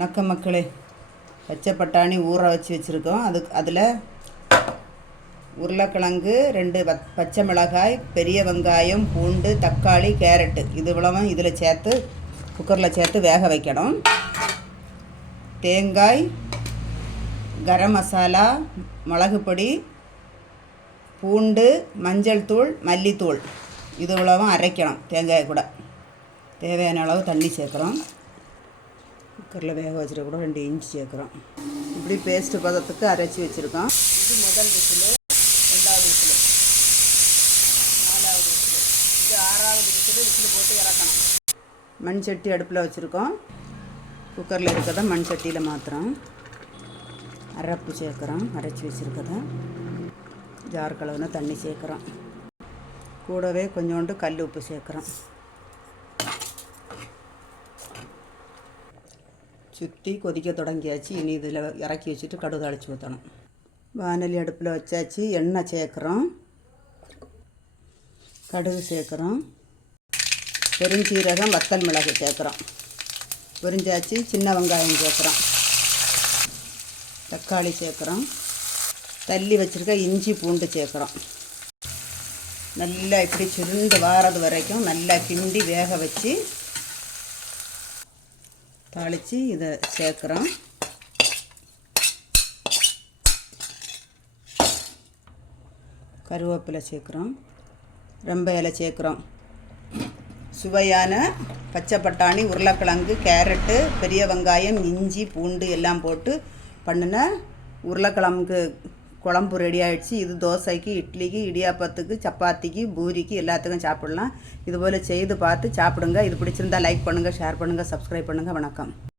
வணக்கம் மக்களே. பச்சை பட்டாணி ஊற வச்சு வச்சுருக்கோம். அதில் உருளைக்கிழங்கு, 2 பச்சை மிளகாய், பெரிய வெங்காயம், பூண்டு, தக்காளி, கேரட்டு இது இவ்வளவும் இதில் சேர்த்து குக்கரில் சேர்த்து வேக வைக்கணும். தேங்காய், கரம் மசாலா, மிளகு பொடி, பூண்டு, மஞ்சள் தூள், மல்லித்தூள் இது இவ்வளவும் அரைக்கணும். தேங்காய் கூட தேவையான அளவு தண்ணி சேர்க்குறோம். குக்கரில் வேக வச்சுட்டு கூட 2 இன்ச்சு சேர்க்குறோம். இப்படி பேஸ்ட்டு பதத்துக்கு அரைச்சி வச்சுருக்கோம். இது முதல் விசில், 2வது விசில், 4வது விசில், இது 6வது விசில் போட்டு இறக்கணும். மண் சட்டி அடுப்பில் வச்சுருக்கோம். குக்கரில் இருக்கிறத மண் சட்டியில் மாற்றுறோம். அரப்பு சேர்க்குறோம். அரைச்சி வச்சுருக்கத ஜார் கலவுன தண்ணி சேர்க்குறோம். கூடவே கொஞ்சோண்டு கல் உப்பு சேர்க்குறோம். சுற்றி கொதிக்க தொடங்கியாச்சு. இனி இதில் இறக்கி வச்சுட்டு கடுகு தாளித்து ஊற்றணும். வானலி அடுப்பில் வச்சாச்சு. எண்ணெய் சேர்க்குறோம். கடுகு சேர்க்குறோம். பெருஞ்சீரகம், வத்தல் மிளகு சேர்க்குறோம். பொரிஞ்சாச்சு. சின்ன வெங்காயம் சேர்க்குறோம். தக்காளி சேர்க்குறோம். தள்ளி வச்சுருக்க இஞ்சி பூண்டு சேர்க்குறோம். நல்லா இப்படி சுருண்டு வாரது வரைக்கும் நல்லா கிண்டி வேக வச்சு தாளித்து இதை சேர்க்குறோம். கருவேப்பிலை சேர்க்குறோம். ரொம்ப இலை சேர்க்குறோம். சுவையான பச்சை பட்டாணி, உருளைக்கிழங்கு, கேரட்டு, பெரிய வெங்காயம், இஞ்சி பூண்டு எல்லாம் போட்டு பண்ணின உருளைக்கிழங்கு குழம்பு ரெடி ஆகிடுச்சு. இது தோசைக்கு, இட்லிக்கு, இடியாப்பத்துக்கு, சப்பாத்திக்கு, பூரிக்கு எல்லாத்துக்கும் சாப்பிடலாம். இதுபோல் செய்து பார்த்து சாப்பிடுங்க. இது பிடிச்சிருந்தால் லைக் பண்ணுங்கள், ஷேர் பண்ணுங்கள், சப்ஸ்கிரைப் பண்ணுங்கள். வணக்கம்.